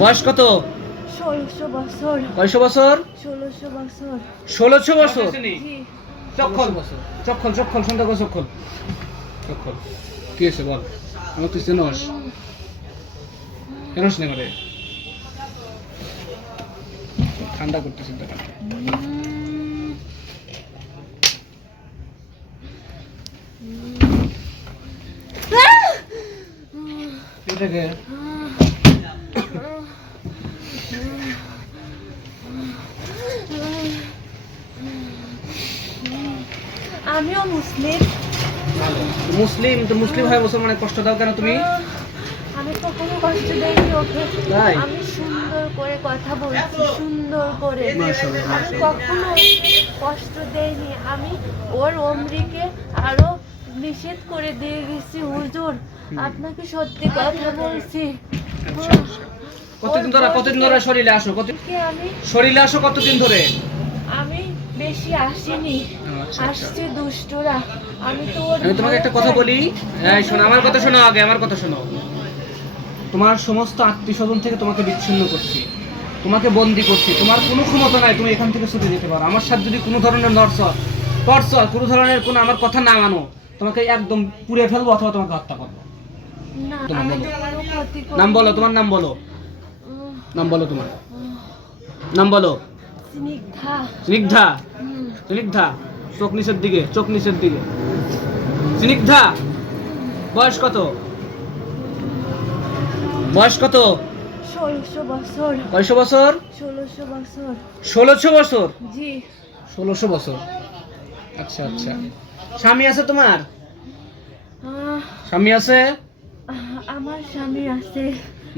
বয়স কত? 1600 বছর। কয়শো বছর? 1600 বছর। 1600 বছর। জি। চক্ষল চক্ষল চক্ষল সন্ধ্যা করে চক্ষল চক্ষল কি হয়েছে বল? আমার তুই চেনস চেনস না করে ঠান্ডা করতেছে এটাকে আমিও মুসলিম। মুসলিম তো মুসলিম হয় মুসলমানের কষ্ট দাও কেন তুমি? আমি কখনো কষ্ট দেইনি ওকে। তাই? আমি সুন্দর করে কথা বলছি, সুন্দর করে। মাশাআল্লাহ, আমি কখনো ওকে কষ্ট দেইনি। আমি ওর অমরিকে আরো নিষেধ করে দিয়ে গেছি হুজুর। আপনাকে সত্যি কথা বলছি। কতদিন ধরে শরীরে আসো? আমি শরীরে আসো কতদিন ধরে? আমি বেশি আসিনি। আচ্ছা। আসছে দুষ্টরা। আমি তো ওর আমি তোমাকে একটা কথা ভালো বলি। এই শোনো, আমার কথা শোনো আগে, আমার কথা শোনো। তোমার সমস্ত আত্মীয়স্বজন থেকে তোমাকে বিচ্ছিন্ন করছি, তোমাকে বন্দি করছি। তোমার কোনো ক্ষমতা নাই তুমি এখান থেকে ছুটে যেতে পারো। আমার সাথে যদি কোনো ধরনের টর্চর কোনো ধরনের কোনো আমার কথা না মানো, তোমাকে একদম পুড়ে ফেলবো অথবা তোমাকে হত্যা করবো। না, তোমার আমি বলো। তো কারো ক্ষতি করিনি। নাম বলো, তোমার নাম বলো। নাম বলো তোমার নাম বলো। স্নিগ্ধা। স্নিগ্ধা। হুম। স্নিগ্ধা, চোখ নিচের দিকে, চোখ নিচের দিকে। স্নিগ্ধা, বয়স কত? বয়স কত? 1600 বছর। কয়শো বছর? 1600 বছর। 1600 বছর। জি। 1600 বছর। আচ্ছা আচ্ছা। স্বামী আছে তোমার? স্বামী আছে? আমার স্বামী আছে।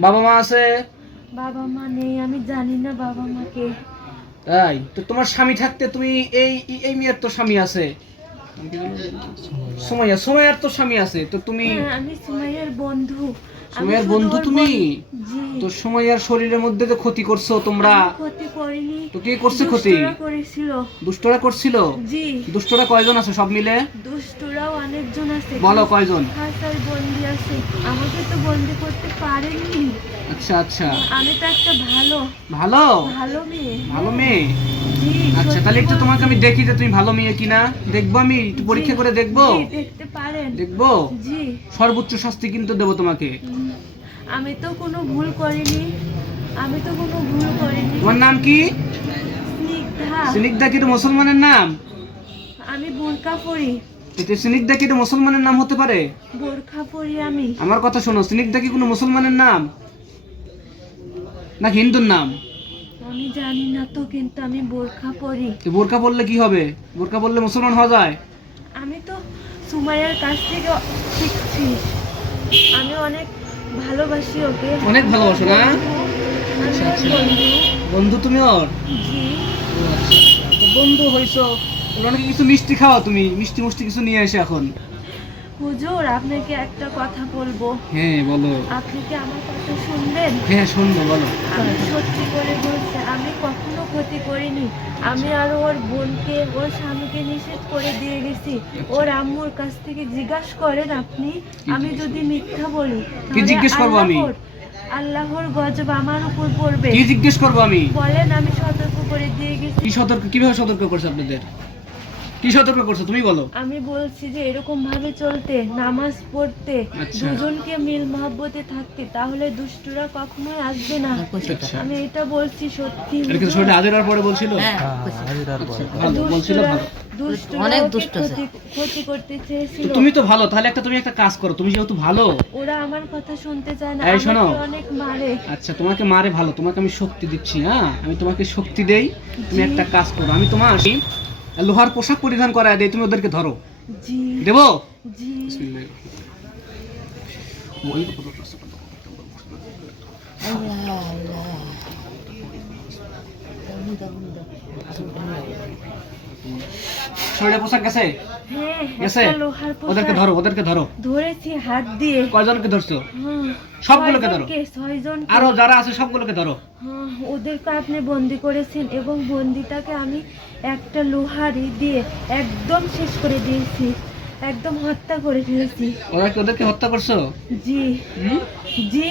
বাবা মা আছে? বাবা মা নেই, আমি জানি না বাবা মাকে। তাই তো তোমার স্বামী থাকতে তুমি এই এই মেয়ের তো স্বামী আছে, সুমাইয়ার তো স্বামী আছে, তো তুমি হ্যাঁ, আমি সুমাইয়ার বন্ধু। সুমাইয়ার শুধু বন্ধু ওর তুমি? জি। তো সুমাইয়ার শরীরের মধ্যে তো ক্ষতি করছো তোমরা। আমি ক্ষতি করিনি। তো কে করছে ক্ষতি? দুষ্টরা করেছিল। দুষ্টরা করছিল? জি। দুষ্টরা কয়জন আছে সব মিলে? দুষ্টরাও অনেকজন আছে। বলো কয়জন? খাসার বন্দি আছে। আমাকে তো বন্দি করতে পারেনি। আচ্ছা আচ্ছা। আমি তো একটা ভালো ভালো ভালো মেয়ে। ভালো মেয়ে। জি। আচ্ছা, তাহলে একটু তোমাকে আমি দেখি যে তুমি ভালো মেয়ে কিনা। দেখবো, আমি একটু পরীক্ষা করে দেখবো। জি, দেখতে পারেন। দেখবো, জি। সর্বোচ্চ শাস্তি কিন্তু দেবো তোমাকে। আমি তো কোনো ভুল করিনি। আমি তো কোনো ভুল করিনি। তোমার নাম কি? স্নিগ্ধা। স্নিগ্ধা কি এটা মুসলমানের নাম? আমি বোরকা পরি। এটা স্নিগ্ধা কি এটা মুসলমানের নাম হতে পারে? বোরখা পরি আমি। আমার কথা শোনো, স্নিগ্ধা কি কোনো মুসলমানের নাম নাকি হিন্দুর নাম? আমি জানি না তো, কিন্তু আমি বোরখা পরি। তো বোরকা পরলে কি হবে? বোরকা পরলে মুসলমান হওয়া যায়? আমি তো সুমাইয়ার কাছ থেকে শিখছি। আমি অনেক ভালোবাসি ওকে। অনেক ভালোবাসো না? আমি আচ্ছা, ওর আচ্ছা। বন্ধু। বন্ধু তুমি ওর? জি। ও আচ্ছা আচ্ছা। তো বন্ধু হইছো, ওনাকে কিছু মিষ্টি খাওয়া, তুমি মিষ্টি মুষ্টি কিছু নিয়ে এসে এখন। হুজুর, আপনাকে একটা কথা বলবো। হ্যাঁ বলো। আপনি কি আমার কথা শুনবেন? হ্যাঁ শুনবো, বলো। আমি সত্যি করে বলছি, আমি কখনো ক্ষতি করিনি। আমি আর ওর বোনকে, ওর স্বামীকে নিষেধ করে দিয়ে গেছি। ওর আম্মুর কাছ থেকে জিজ্ঞাসা করেন আপনি। আমি যদি মিথ্যা বলি কি জিজ্ঞেস করবো আমি? আল্লাহর গজব আমার উপর পড়বে। কি জিজ্ঞেস করবো আমি? বলেন, আমি সতর্ক করে দিয়ে গেছি। কি সতর্ক, কিভাবে সতর্ক করছে আপনাদের? কি সতর্ক করছো তুমি বলো? আমি বলছি যে এরকম ভাবে চলতে, নামাজ পড়তে, আচ্ছা। দুজনকে মিল মহব্বতে থাকতে, তাহলে দুষ্টরা কখনোই আসবে না। আচ্ছা। আমি এটা বলছি সত্যি। এটা কি শরীরে আজের পরে বলছিল? হাজিরার পরে। ভালো বলছিল, ভালো। দুষ্টরা অনেক ওকে দুষ্ট আছে। ক্ষতি করতে তো চেয়েছিল। তুমি তো ভালো, তাহলে তুমি একটা কাজ করো, তুমি যেহেতু ভালো। ওরা আমার কথা শুনতে চায় না, এই শোনো। আমাকে অনেক মারে। আচ্ছা, তোমাকে মারে ভালো, তোমাকে আমি শক্তি দিচ্ছি। হ্যাঁ, আমি তোমাকে শক্তি দেই। তুমি জি। একটা কাজ করো, আমি তোমার লোহার পোশাক পরিধান করায় দেই, তুমি ওদেরকে ধরো। জি। দেবো? জি। শরীরে পোশাক গেছে? হ্যাঁ, গেছে? একটা লোহার ওদেরকে পোশাক ধরো, ওদেরকে ধরো। ধরেছি হাত দিয়ে। কয়জনকে ধরছো? হ্যাঁ, সবগুলোকে ধরো। 6 জন। আরো যারা আছে সবগুলোকে ধরো। হ্যাঁ, ওদেরকে আপনি বন্দি করেছেন এবং বন্দিটাকে আমি একটা লোহারি দিয়ে একদম শেষ করে দিয়েছি। একদম হত্যা করে ফেলেছি। ওদেরকে হত্যা করছো? জি হুম? জি।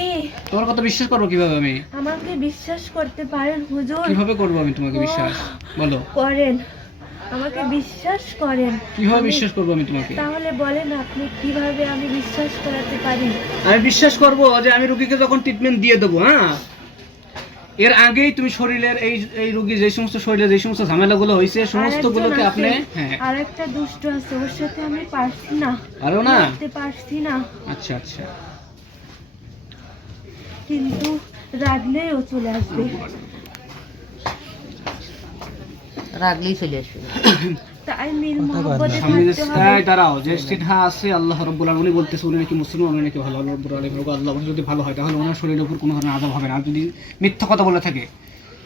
তোমার কথা বিশ্বাস করবো কিভাবে আমি? আমাকে বিশ্বাস করতে পারেন হুজুর? কিভাবে করবো আমি তোমাকে বিশ্বাস? বলো করেন, আমাকে বিশ্বাস করেন। কিভাবে আমি- বিশ্বাস করবো আমি তোমাকে? তাহলে বলেন আপনি কিভাবে আমি বিশ্বাস করাতে পারি? আমি বিশ্বাস করব যে আমি রোগীকে যখন ট্রিটমেন্ট দিয়ে দেবো, হ্যাঁ, এর আগেই তুমি শরীরের এই রোগী যে সমস্ত শরীরে যে সমস্ত ঝামেলাগুলো হয়েছে সমস্তগুলোকে আপনি, হ্যাঁ, আর একটা দুষ্ট আছে, ওর সাথে আমি পারছি না, পারো না? লড়তে পারছি না, আচ্ছা আচ্ছা, কিন্তু রাগলেই ও চলে আসবে। রাগলেই চলে আসবে। তাই মিল মহব্বতে সামনে যে থাকতে হবে। দাঁড়াও, যে সিধা আছে আল্লাহ রাব্বুল আলামিন বলতেছে উনি নাকি মুসলমান, উনি নাকি ভালো। আল্লাহ রাব্বুল আলামিন বলবে, আল্লাহ যদি ভালো হয় তাহলে ওনার শরীরের উপর কোনো ধরনের আযাব হবে না। আর যদি মিথ্যা কথা বলে থাকে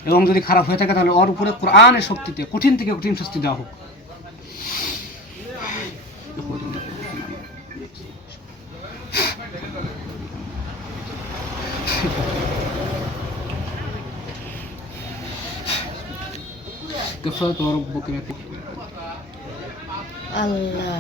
এবং যদি খারাপ হয়ে থাকে তাহলে ওর উপরে কোরআনের শক্তিতে কঠিন থেকে কঠিন শাস্তি দেওয়া হোক। كفاك وربك ما فيك আল্লাহ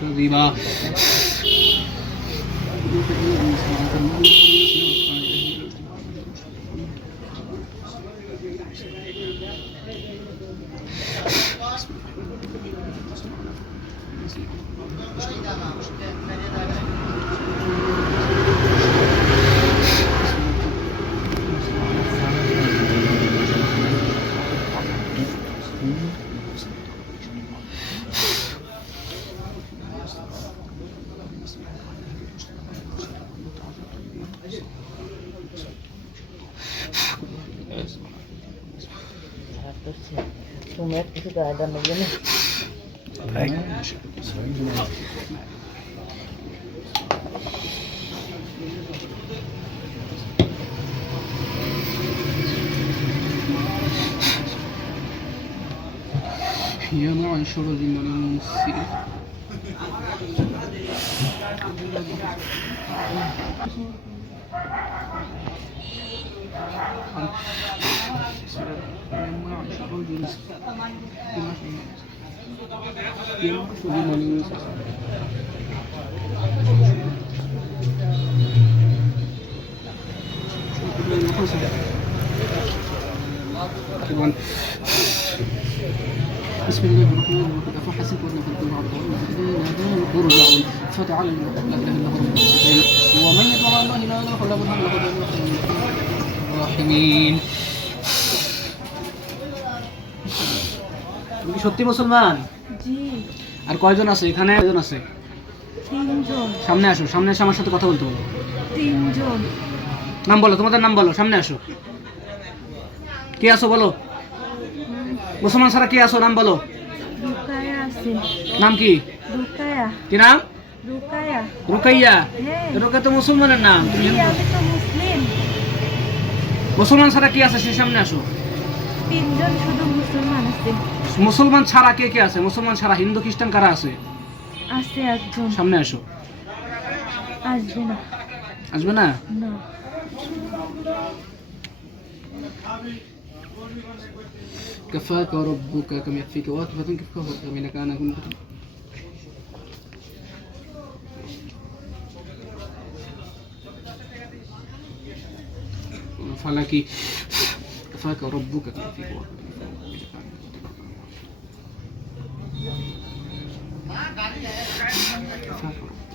كذبا তুমি এক কিছু গায়ে নেবে না। يا معشر الجن والإنس بسم الله الرحمن الرحيم أفحسبتم أنكم كنتم عبدا ترجعون فتعالى لا إله إلا هو رب العالمين ومن يطع الله لا إله إلا هو الرحيم তুমি সত্যি মুসলমান? জি। আর কয়জন আছে এখানে? কয়জন আছে? 3 জন। সামনে আসো, সামনে এসে আমার সাথে কথা বলতে বলো। 3 জন। নাম বলো, তোমাদের নাম বলো, সামনে আসো। কে আসো বলো, মুসলমান ছাড়া কে আসো নাম বলো। রুকায়া আছে। নাম কি? রুকায়া। কি নাম? রুকায়া। রুকাইয়া? হ্যাঁ। রুকাইয়া তো মুসলমানের নাম। তুমি জি, আমি তো মুসলিম। মুসলমান ছাড়া কে আছে সে সামনে আসো। 3 জন শুধু মুসলমান আছে। মুসলমান ছাড়া কে কে আছে? মুসলমান ছাড়া হিন্দু খ্রিস্টান কারা আছে? আছে একজন। সামনে আসো। আসবে না। আসবে না? না। كفاك ربك كم يكفيك واقفة كيف منك أنا كنت فلك كفاك ربك كم يكفيك واقفة كفاك ربك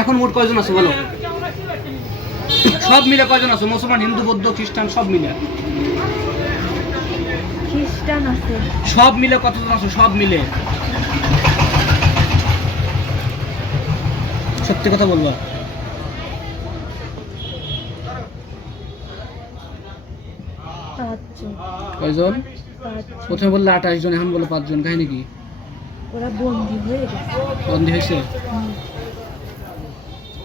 এখন মোট কয়জন আছে বলো? সব মিলে কয়জন আছে? মুসলমান, হিন্দু, বৌদ্ধ, খ্রিস্টান সব মিলে? খ্রিস্টান আছে। সব মিলে কতজন আছে? সব মিলে সত্যি কথা বলবা? পাঁচজন। কয়জন? 5 জন। প্রথমে বললে 28 জন, এখন বলো 5 জন। কাহিনী কি? ওরা বন্দী হয়ে গেছে। বন্দি হয়েছে? হুম।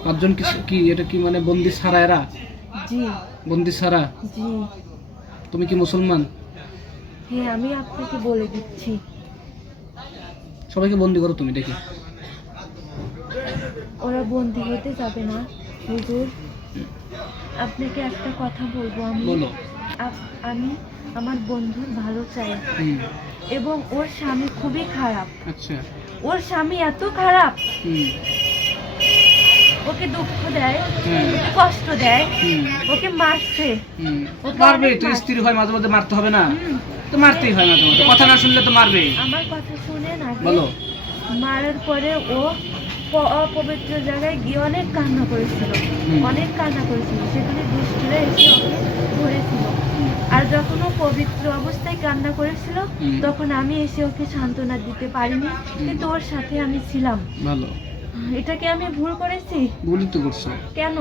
5 জন কি এটা কি মানে বন্দি ছাড়া? এরা জি বন্দি ছাড়া? জি। তুমি কি মুসলমান? হ্যাঁ, আমি আপনাকে বলে দিচ্ছি। সবাইকে বন্দি করো তুমি, দেখি। ওরা বন্দি হতে যাবে না হুজুর। আপনাকে একটা কথা বলবো আমি। বলো। আমি আমার বন্ধুর ভালো চাই, হুম। এবং ওর স্বামী খুবই খারাপ। আচ্ছা। ওর স্বামী এত খারাপ, হুম। ওকে দুঃখ দেয়, হুম। ওকে কষ্ট দেয়, হুম। ওকে মারছে। হুম। ওকে মারবে অনেক তো, মারছে। স্ত্রী হয় মাঝে মধ্যে মারতে হবে না? হুম। তো মারতেই হয় মাঝে মধ্যে, কথা না শুনলে তো মারবেই। আমার কথা শুনেন আগে। বলো। মারার পরে ও অপবিত্র জায়গায় গিয়ে অনেক কান্না করেছিল, হুম। অনেক কান্না করেছিল। সেখানে দুষ্টরা এসে ওকে ধরেছিল। আর যখন ও পবিত্র অবস্থায় কান্না করেছিল, হুম। তখন আমি এসে ওকে সান্ত্বনা দিতে পারিনি, কিন্তু ওর সাথে আমি ছিলাম। ভালো। এটা কি আমি ভুল করেছি? ভুলই তো করছো। কেন?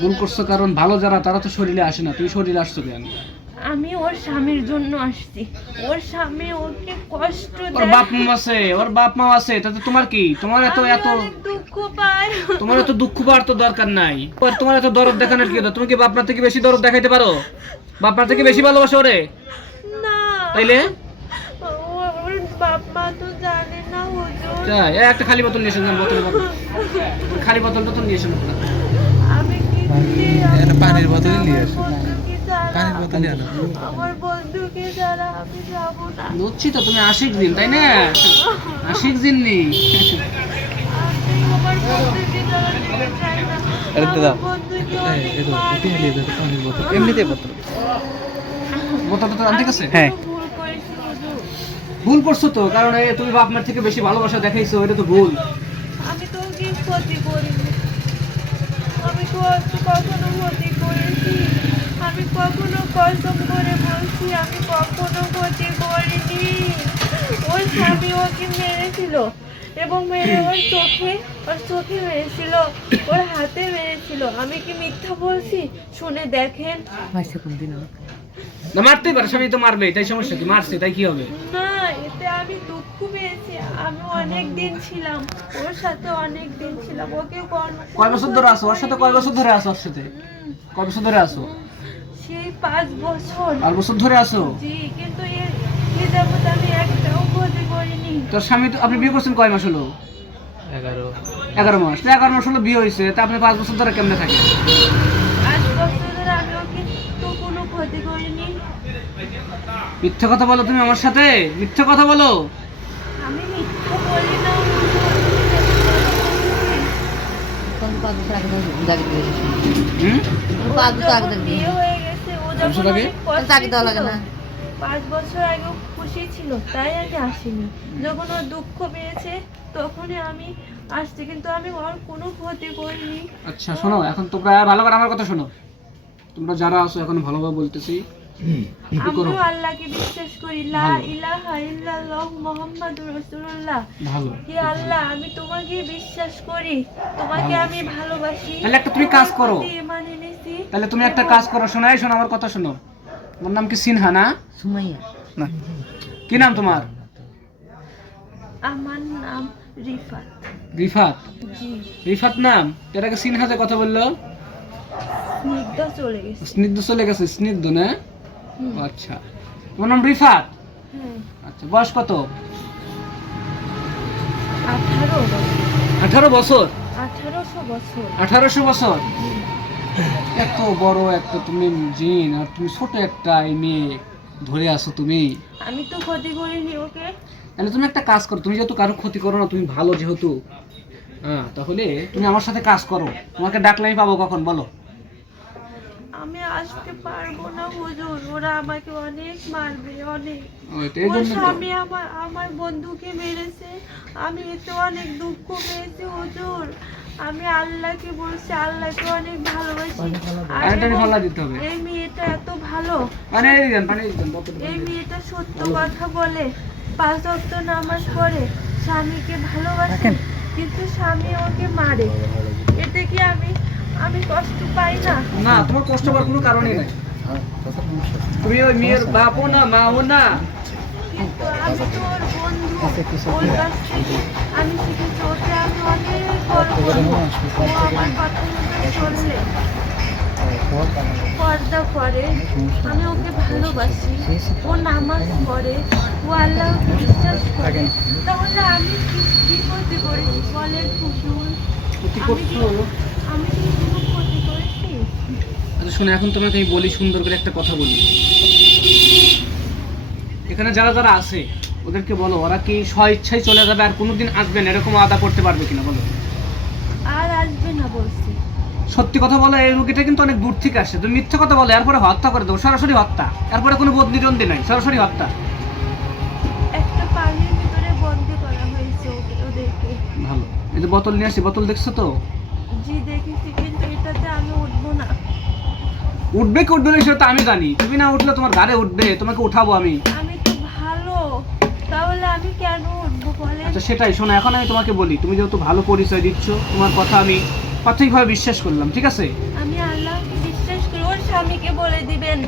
ভুল করছো কারণ ভালো যারা তারা তো শরীরে আসে না, তুমি শরীরে আসছো কেন? আমি ওর স্বামীর জন্য আসছি। ওর স্বামী ওকে কষ্ট ওর দেয়। বাপ মা আছে, ওর বাপ মা আছে, তাতে তোমার কি? তোমার এত আমি এত অনেক দুঃখ পাই। তোমার এত দুঃখ পাওয়ার তো দরকার নাই। তোমার এত দরদ দেখানোর কি হলো? তুমি কি বাপ মা থেকে বেশি দরদ দেখাইতে পারো? বাপ মা থেকে বেশি ভালোবাসো ওরে? না, তাইলে ওর বাপ মা তো জানে না হুজুর। তাই একটা খালি বোতল নিয়ে এসে যান, বোতল খালি বোতলটা তো নিয়ে এসে না। আমি কি একটা পানির বোতল নিয়ে আসো। পানির পানির বোতল নিয়ে আনো। আমার বন্ধুকে ছাড়া আমি যাবো না। বুঝছি তো, তুমি আশিক দিন, তাই না? আশিক দিন নেই। আমি আমার বন্ধুকে ছাড়া যেতে চাই না। আরেকটা দাও। আমার বন্ধুকে এই, অনেক দেখো, মারবে। পিয়ালি দেখো, পানির বোতল। এমনিতেই বোতল। বোতলটা তো আনতে গেছে? হ্যাঁ। আমি ভুল করেছি হুজুর। ভুল করছো তো, কারণ তুমি বাপ মার থেকে বেশি ভালোবাসা দেখাইছো, এটা তো ভুল। আমি তো ওকে ক্ষতি করিনি। আমি তো ওকে কখনো ক্ষতি করেছি? আমি কখনো কসম করে বলছি আমি কখনো ক্ষতি করিনি। ওর স্বামী ওকে মেরেছিল, এবং মেরে ওর চোখে মেরেছিল, ওর হাতে মেরেছিল। আমি কি মিথ্যা বলছি? শুনে দেখেন। মাসে কোন দিন না, মারতেই পারে, স্বামী তো মারবেই, তাই সমস্যা কি? মারছে তাই কি হবে? না, এতে আমি দুঃখ পেয়েছি। আমি অনেক দিন ছিলাম ওর সাথে, অনেক দিন ছিলাম। ওকে কয় বছর ধরে আছো ওর সাথে? কয় বছর ধরে আছো ওর সাথে? কয় বছর ধরে আছো? সেই 5 বছর। 5 বছর ধরে আছো? জি, কিন্তু এর যাবত আমি একটাও ক্ষতি করিনি। তোর স্বামী তো, আপনি বিয়ে করছেন কয় মাস হলো? 11 মাস। তো 11 মাস হলো বিয়ে হয়েছে, তা আপনি 5 বছর ধরে কেমনে থাকেন? 5 বছর ধরে আমি ওকে তো কোনো ক্ষতি করিনি। মিথ্যে কথা বলো তুমি আমার সাথে, মিথ্যে কথা বলো। আমি মিথ্যা বলি না। কোন 5 বছর আগে দাবি দিয়েছে। হুম? 5 বছর আগে যখন দাবি বিয়ে হয়ে গেছে, ও বছর যখন আগে? অনেক কষ্টে তাকে দেওয়া লাগে ছিল, না। 5 বছর আগেও খুশি ছিল, তাই আমি আসিনি। যখন ও দুঃখ পেয়েছে, তখনই আমি আসছি, কিন্তু আমি ওর কোনো ক্ষতি করিনি। আচ্ছা শোনো, এখন তোমরা ভালো করে আমার কথা শোনো। তোমরা যারা আছো এখন ভালোভাবে বলতেছি, কি করো? আমিও আল্লাহকে বিশ্বাস করি। লা ভালো। ইলাহা ইল্লাল্লাহ মুহাম্মাদুর রাসূলুল্লাহ। ভালো। হে আল্লাহ, আমি তোমাকে বিশ্বাস করি, তোমাকে ভালো। আমি ভালোবাসি। তাহলে একটা তুমি কাজ করো। তোমার প্রতি ঈমান এনেছি। তাহলে তুমি একটা কাজ করো, শোনাই শোনো আমার কথা শোনো। তোমার নাম কি সিনহা না? সুমাইয়া। না, কি নাম তোমার? আমার নাম রিফাত। রিফাত? জি। রিফাত নাম? এটাকে সিনহাতে কথা বললো? স্নিগ্ধ চলে গেছে। স্নিগ্ধ চলে গেছে, স্নিগ্ধ না? হুম। ও আচ্ছা, তোমার নাম রিফাত? হ্যাঁ, আচ্ছা, বয়স কত? 18 বছর। 18 বছর? 1800 বছর। 1800 বছর? এত বড় একটা তুমি জিন, আর তুমি ছোট একটা এই মেয়ে ধরে আসো তুমি। আমি তো ক্ষতি করিনি ওকে। তাহলে তুমি একটা কাজ করো, তুমি যেহেতু কারো ক্ষতি করো না, তুমি ভালো যেহেতু, হ্যাঁ, তাহলে তুমি আমার সাথে কাজ করো। তোমাকে ডাকলে আমি পাবো কখন বলো? আমি আসতে পারবো না হুজুর, ওরা আমাকে অনেক মারবে, অনেক। এই ওর জন্য তো। স্বামী আমার বন্ধুকে মেরেছে। আমি এতে অনেক দুঃখ পেয়েছি হুজুর। আমি আল্লাহকে বলছি, আল্লাহকে অনেক ভালোবাসি। আর আরেকটা এবং ফাল্লা দিতে হবে। এই মেয়েটা এত ভালো, পানি দেন, পানি দেন, বোতলে এই পানি দেন। মেয়েটা সত্য কথা বলে, 5 ওয়াক্ত নামাজ পড়ে, স্বামীকে ভালোবাসে, কিন্তু স্বামী ওকে মারে। এতে কি আমি কষ্ট পাই না? না, তোমার কষ্ট পাওয়ার কোনো কারণই নাই। তুমি ওই মেয়ের বাপও না, মাও না। কিন্তু আমি তো ওর বন্ধু, ওর কাছ থেকে আমি শিখেছি, ওকে আমি অনেক গর্ব করবো। ও আমার কথা মতো চললে। পর্দা করে, আমি ওকে ভালোবাসি, ও নামাজ পড়ে, ও আল্লাহকে বিশ্বাস করে, তাহলে আমি কি ক্ষতি করেছি বলেন হুজুর? ক্ষতি আমি করছো? আমি কি কোনো ক্ষতি করেছি? আচ্ছা শোনো, এখন তোমাকে আমি বলি, সুন্দর করে একটা কথা বলি। এখানে যারা যারা আছে ওদেরকে বলো, ওরা কি স্ব ইচ্ছায় চলে যাবে আর কোনোদিন আসবে না, এরকম আদা করতে পারবে কিনা বলো। আর আসবে না বলছি। সত্যি কথা বলো, এই রোগীটা কিন্তু অনেক দূর থেকে আসছে। তুমি মিথ্যা কথা বলো, এরপরে হত্যা করে দেবো, সরাসরি হত্যা। এরপরে কোনো বদনিরন্দি নাই, সরাসরি হত্যা। একটা পানির ভিতরে বন্দি করা হয়েছে ওদেরকে। ভালো, এই যে বোতল নিয়ে আসি, বোতল দেখছো তো? জি দেখেছি, কিন্তু এটাতে আমি উঠবো না। উঠবে কি উঠবে না সেটা তো আমি জানি। তুমি না উঠলে তোমার গাড়ি উঠবে, তোমাকে উঠাবো আমি। আমি তো ভালো, তাহলে আমি কেন উঠবো বলেন? আচ্ছা সেটাই শোনো, এখন আমি তোমাকে বলি, তুমি যেহেতু ভালো পরিচয় দিচ্ছ, তোমার কথা আমি প্রাথমিকভাবে বিশ্বাস করলাম, ঠিক আছে? আমি আল্লাহকে বিশ্বাস করি। ওর স্বামীকে বলে দিবেন,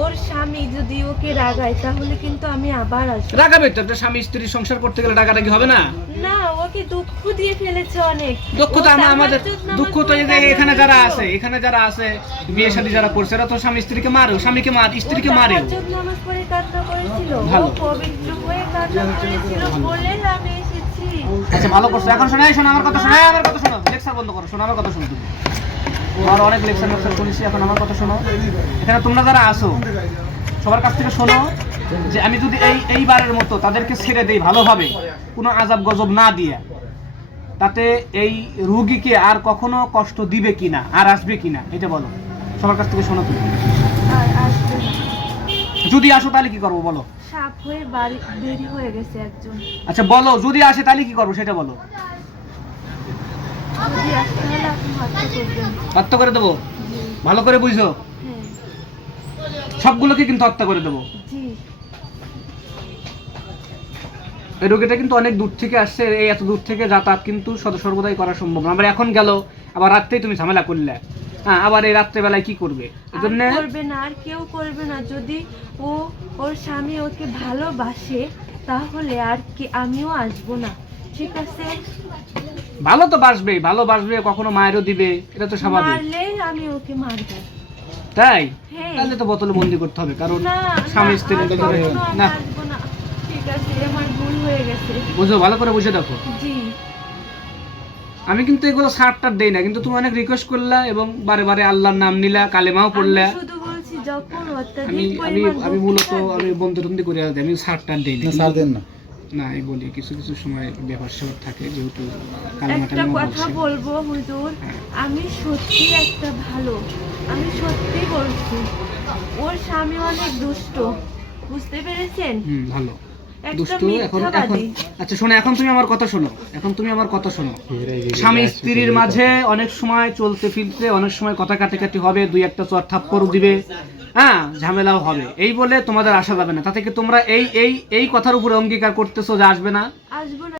ওর স্বামী যদি ওকে রাগায় তাহলে কিন্তু আমি আবার আসবো। রাগাবে তো, একটা স্বামী স্ত্রী সংসার করতে গেলে রাগারাগি হবে না? না, ওকে দুঃখ দিয়ে ফেলেছে অনেক। দুঃখ তো ও আমাদের তাহাজ্জুদ নামাজ দুঃখ তো এই যে পড়ে এখানে কান্না যারা করেছিল। আছে, এখানে যারা আছে বিয়ে শাদী যারা করছে, এরা তো স্বামী স্ত্রীকে মারেও, স্বামীকে মার, স্ত্রীকে ও মারেও। তাহাজ্জুদ নামাজ পড়ে কান্না করেছিল, ও ভালো। পবিত্র হয়ে কান্না করেছিল বলে আমি এসেছি। আচ্ছা ভালো করছো। এখন শোনো, এই শোনো আমার কথা শোনো, এই আমার কথা শোনো, লেকচার বন্ধ করো, শোনো আমার কথা শোনো। তুমি আর অনেক লেকচার শুনেছি, এখন আমার কথা শোনো। এখানে তোমরা যারা আসো সবার কাছ থেকে শোনো, যে আমি যদি এইবারের মতো তাদেরকে ছেড়ে দেই ভালোভাবে, কোনো আজাব গজব না দিয়ে, তাতে এই রোগীকে আর কখনো কষ্ট দিবে কিনা, আর আসবে কিনা, এটা বলো। সবার কাছ থেকে শোনো তুমি। আর আসবে না। যদি আসো তাহলে কি করবো বলো। সাপ হয়ে বাড়ি দেরি হয়ে গেছে একজন। আচ্ছা বলো, যদি আসে তাহলে কি করবো সেটা বলো। যদি আসতে হলে আপনি হত্যা করবেন। হত্যা করে দেবো, জি, ভালো করে বুঝো, হ্যাঁ, সবগুলোকে কিন্তু হত্যা করে দেবো। জি। এই রোগীটা কিন্তু অনেক দূর থেকে আসছে, এই এত দূর থেকে যাতায়াত কিন্তু সর্বদাই করা সম্ভব না। আবার এখন গেল, আবার রাত্রেই তুমি ঝামেলা করলে, হ্যাঁ, আবার এই রাত্রেবেলায় কি করবে? এই আর জন্য করবে না, আর কেউ করবে না। যদি ওর স্বামী ওকে ভালোবাসে তাহলে আর কি আমিও আসবো না, ঠিক আছে? ভালো তো বাসবে, ভালোবাসবে, কখনো মায়েরও দিবে, এটা তো স্বাভাবিক, মারলে আমি ওকে মারবো। তাই? হ্যাঁ। তাহলে তো বোতলে বন্দি করতে হবে, কারণ না, স্বামী না, স্ত্রী আর ধরে কখনো আমি না। আসবো না। ঠিক আছে, আমার ভুল হয়ে গেছে। বুঝো, ভালো করে বুঝে দেখো। জি, আমি কিন্তু এগুলো ছাড়টার দেই না, কিন্তু তুমি অনেক রিকোয়েস্ট করলা এবং বারে বারে আল্লাহর নাম নিলা, কালেমাও পড়লা। আমি শুধু বলছি যখন আমি অত্যাধিক আমি পরিমাণ আমি দুঃখ মূলত থাকবে। আমি বন্ধুবন্ধি করে দিই, আমি ছাড়টার দেই না। না ছাড় দেন না। না এই বলি, কিছু কিছু সময় ব্যাপার স্যাপার থাকে, যেহেতু কালেমাটা একটা নাম কথা বলছি। বলবো হুজুর, আমি সত্যি একটা ভালো, আমি সত্যি বলছি। ওর স্বামী অনেক দুষ্ট, বুঝতে পেরেছেন? ভালো একটা দুষ্টু। এখন এখন মিথ্যাবাদী। আচ্ছা শোনো, এখন তুমি আমার কথা শোনো, এখন তুমি আমার কথা শোনো। স্বামী স্ত্রীর মাঝে অনেক সময় চলতে ফিরতে অনেক সময় কথা কাটাকাটি হবে, দুই একটা চর থাপ্পড় দিবে, হ্যাঁ, ঝামেলাও হবে। এই বলে তোমাদের আসা যাবে না, তাতে কি তোমরা এই এই এই কথার উপরে অঙ্গীকার করতেছো যে আসবে না? আসবো না।